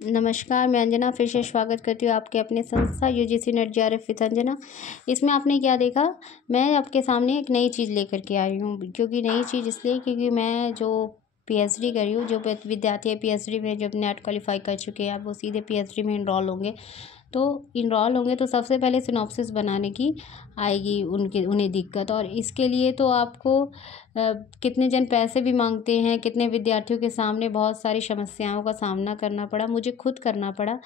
नमस्कार, मैं अंजना फिर से स्वागत करती हूँ आपके अपने संस्था UGC net JRF with Anjana. इसमें आपने क्या देखा, मैं आपके सामने एक नई चीज़ लेकर के आई हूँ। क्योंकि नई चीज़ इसलिए क्योंकि मैं जो पीएचडी कर रही हूँ, जो विद्यार्थी है पीएचडी में जब नेट क्वालिफाई कर चुके हैं, अब वो सीधे पीएचडी में इनरोल होंगे तो सबसे पहले सिनॉप्सिस बनाने की आएगी उन्हें दिक्कत। और इसके लिए तो आपको कितने जन पैसे भी मांगते हैं, कितने विद्यार्थियों के सामने बहुत सारी समस्याओं का सामना करना पड़ा, मुझे खुद करना पड़ा।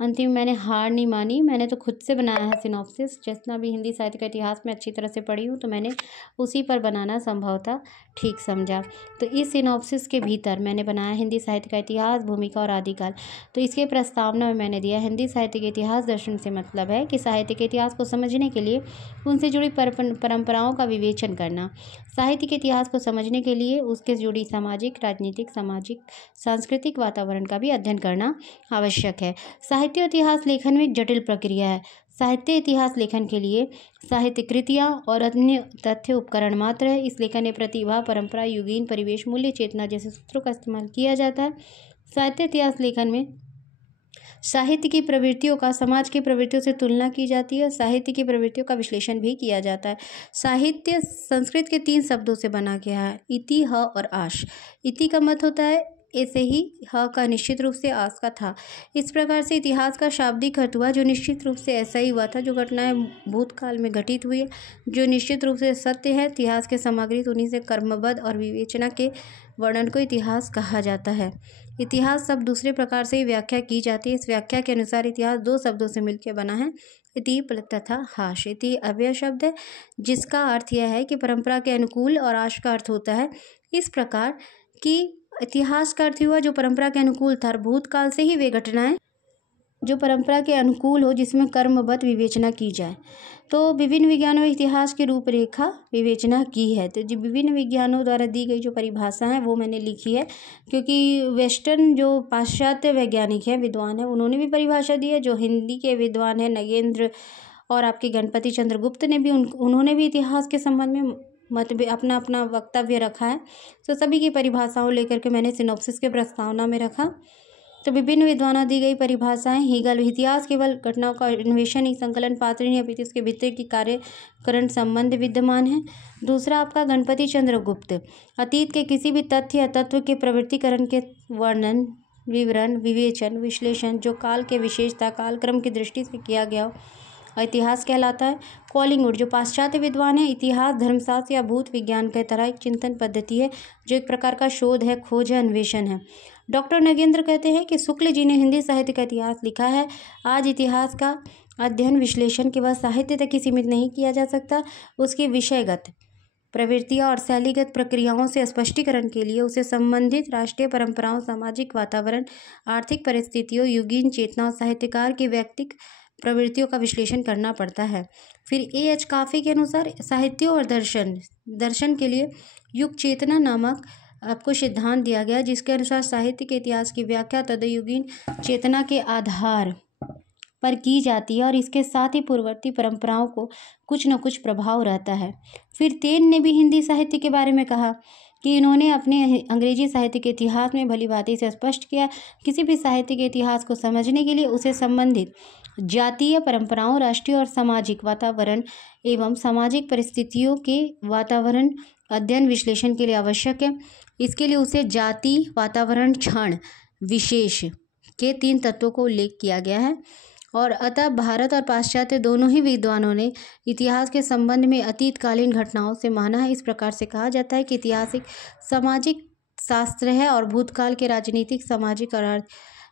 अंतिम में मैंने हार नहीं मानी, मैंने तो खुद से बनाया है सिनॉप्सिस। जितना भी हिंदी साहित्य का इतिहास में अच्छी तरह से पढ़ी हूँ तो मैंने उसी पर बनाना संभवतः ठीक समझा। तो इस सिनॉप्सिस के भीतर मैंने बनाया हिंदी साहित्य का इतिहास, भूमिका और आदिकाल। तो इसके प्रस्तावना में मैंने दिया, हिंदी साहित्य के इतिहास दर्शन से मतलब है कि साहित्य के इतिहास को समझने के लिए उनसे जुड़ी परंपराओं का विवेचन करना, साहित्य के इतिहास को समझने के लिए उसके जुड़ी सामाजिक, राजनीतिक, सांस्कृतिक वातावरण का भी अध्ययन करना आवश्यक है। साहित्य इतिहास लेखन में एक जटिल प्रक्रिया है। साहित्य इतिहास लेखन के लिए साहित्य कृतियाँ और अन्य तथ्य उपकरण मात्र है। इस लेखन में प्रतिभा, परंपरा, युगीन, परिवेश, मूल्य, चेतना जैसे सूत्रों का इस्तेमाल किया जाता है। साहित्य इतिहास लेखन में साहित्य की प्रवृत्तियों का समाज की प्रवृत्तियों से तुलना की जाती है। साहित्य की प्रवृत्तियों का विश्लेषण भी किया जाता है। साहित्य संस्कृत के 3 शब्दों से बना गया है, इति, ह और आश। इति का मत होता है ऐसे ही, ह का निश्चित रूप से, आस का था। इस प्रकार से इतिहास का शाब्दिक अर्थ हुआ जो निश्चित रूप से ऐसा ही हुआ था, जो घटनाएं भूतकाल में घटित हुई है, जो निश्चित रूप से सत्य है। इतिहास के सामग्री उन्हीं से कर्मबद्ध और विवेचना के वर्णन को इतिहास कहा जाता है। इतिहास शब्द दूसरे प्रकार से ही व्याख्या की जाती है। इस व्याख्या के अनुसार इतिहास 2 शब्दों से मिलकर बना है, इति तथा हाश। इति अव्यय शब्द है जिसका अर्थ यह है कि परंपरा के अनुकूल, और आश का अर्थ होता है इस प्रकार कि इतिहास का अर्थ हुआ जो परंपरा के अनुकूल था, भूतकाल से ही वे घटनाएं जो परंपरा के अनुकूल हो, जिसमें कर्मबद्ध विवेचना की जाए। तो विभिन्न विज्ञानों में इतिहास की रूपरेखा विवेचना की है। तो जो विभिन्न विज्ञानों द्वारा दी गई जो परिभाषा है वो मैंने लिखी है, क्योंकि वेस्टर्न जो पाश्चात्य वैज्ञानिक हैं, विद्वान हैं, उन्होंने भी परिभाषा दी है। जो हिंदी के विद्वान हैं नगेंद्र और आपके गणपति चंद्र गुप्त ने भी उन्होंने भी इतिहास के संबंध में अपना अपना वक्तव्य रखा है। तो सभी की परिभाषाओं लेकर के मैंने सिनॉप्सिस के प्रस्तावना में रखा। तो विभिन्न विद्वानों दी गई परिभाषाएं, हीगल, इतिहास केवल घटनाओं का अन्वेषण ही, संकलन पात्र नहीं, अपितु इसके भीतर की कार्यकरण संबंध विद्यमान है। दूसरा आपका गणपति चंद्र गुप्त, अतीत के किसी भी तथ्य या तत्व के प्रवृत्तिकरण के वर्णन, विवरण, विवेचन, विश्लेषण जो काल के विशेषता, कालक्रम की दृष्टि से किया गया हो, इतिहास कहलाता है। कॉलिंगवुड, जो पाश्चात्य विद्वान है, इतिहास धर्मशास्त्र या भूत विज्ञान की तरह एक चिंतन पद्धति है, जो एक प्रकार का शोध है, खोज है, अन्वेषण है। डॉक्टर नगेंद्र कहते हैं कि शुक्ल जी ने हिंदी साहित्य का इतिहास लिखा है। आज इतिहास का अध्ययन, विश्लेषण केवल साहित्य तक ही सीमित नहीं किया जा सकता, उसकी विषयगत प्रवृत्तियाँ और शैलीगत प्रक्रियाओं से स्पष्टीकरण के लिए उसे संबंधित राष्ट्रीय परंपराओं, सामाजिक वातावरण, आर्थिक परिस्थितियों, युगीन चेतना और साहित्यकार की व्यक्तिक प्रवृत्तियों का विश्लेषण करना पड़ता है। फिर एएच काफी के अनुसार साहित्य और दर्शन के लिए युग चेतना नामक आपको सिद्धांत दिया गया, जिसके अनुसार साहित्य के इतिहास की व्याख्या तदयुगीन चेतना के आधार पर की जाती है और इसके साथ ही पूर्ववर्ती परंपराओं को कुछ न कुछ प्रभाव रहता है। फिर तेन ने भी हिंदी साहित्य के बारे में कहा कि इन्होंने अपने अंग्रेजी साहित्य के इतिहास में भली भांति से स्पष्ट किया, किसी भी साहित्य के इतिहास को समझने के लिए उसे संबंधित जातीय परंपराओं, राष्ट्रीय और सामाजिक वातावरण एवं सामाजिक परिस्थितियों के वातावरण अध्ययन विश्लेषण के लिए आवश्यक है। इसके लिए उसे जाति, वातावरण, क्षण विशेष के 3 तत्वों को उल्लेख किया गया है। और अतः भारत और पाश्चात्य दोनों ही विद्वानों ने इतिहास के संबंध में अतीतकालीन घटनाओं से माना है। इस प्रकार से कहा जाता है कि इतिहास एक सामाजिक शास्त्र है और भूतकाल के राजनीतिक, सामाजिक और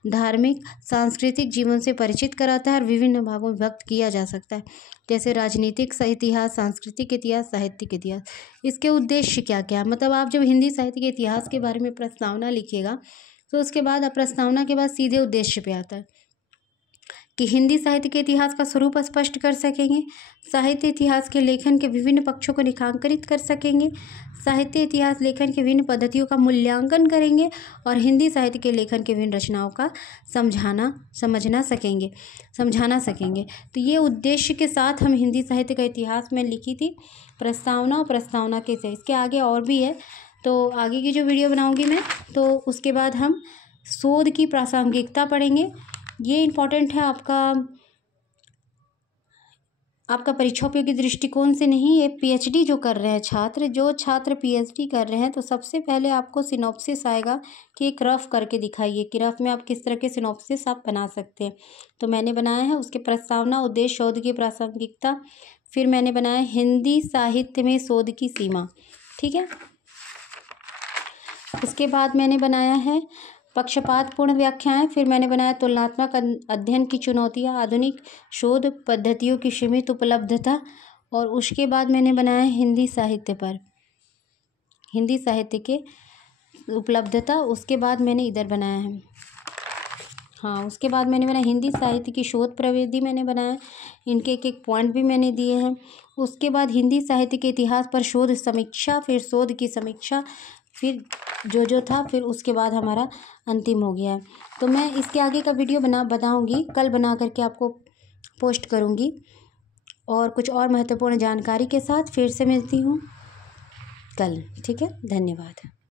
धार्मिक, सांस्कृतिक जीवन से परिचित कराता है और विभिन्न भागों में व्यक्त किया जा सकता है, जैसे राजनीतिक इतिहास, सांस्कृतिक इतिहास, साहित्यिक इतिहास। इसके उद्देश्य क्या क्या, मतलब आप जब हिंदी साहित्य के इतिहास के बारे में प्रस्तावना लिखिएगा तो उसके बाद आप प्रस्तावना के बाद सीधे उद्देश्य पे आता है कि हिंदी साहित्य के इतिहास का स्वरूप स्पष्ट कर सकेंगे, साहित्य इतिहास के लेखन के विभिन्न पक्षों को रेखांकित कर सकेंगे, साहित्य इतिहास लेखन के विभिन्न पद्धतियों का मूल्यांकन करेंगे और हिंदी साहित्य के लेखन के विभिन्न रचनाओं का समझाना सकेंगे। तो ये उद्देश्य के साथ हम हिंदी साहित्य का इतिहास में लिखी थी प्रस्तावना के से। इसके आगे और भी है, तो आगे की जो वीडियो बनाऊंगी मैं, तो उसके बाद हम शोध की प्रासंगिकता पढ़ेंगे। ये इम्पोर्टेंट है आपका परीक्षाओपयोगी दृष्टिकोण से नहीं, ये पीएचडी जो कर रहे हैं जो छात्र पीएचडी कर रहे हैं, तो सबसे पहले आपको सिनॉप्सिस आएगा कि एक रफ करके दिखाइए कि रफ में आप किस तरह के सिनॉप्सिस आप बना सकते हैं। तो मैंने बनाया है, उसके प्रस्तावना, उद्देश्य, शोध की प्रासंगिकता, फिर मैंने बनाया हिंदी साहित्य में शोध की सीमा। ठीक है, उसके बाद मैंने बनाया है पक्षपातपूर्ण व्याख्याएं, फिर मैंने बनाया तुलनात्मक अध्ययन की चुनौतियां, आधुनिक शोध पद्धतियों की सीमित उपलब्धता, और उसके बाद मैंने बनाया हिंदी साहित्य पर, हिंदी साहित्य के उपलब्धता। उसके बाद मैंने इधर बनाया है, हाँ, उसके बाद मैंने बनाया हिंदी साहित्य की शोध प्रविधि, मैंने बनाया, इनके एक एक पॉइंट भी मैंने दिए हैं। उसके बाद हिंदी साहित्य के इतिहास पर शोध समीक्षा, फिर शोध की समीक्षा, फिर जो था, फिर उसके बाद हमारा अंतिम हो गया है। तो मैं इसके आगे का वीडियो बनाऊंगी, कल बना करके आपको पोस्ट करूंगी, और कुछ और महत्वपूर्ण जानकारी के साथ फिर से मिलती हूँ कल। ठीक है, धन्यवाद।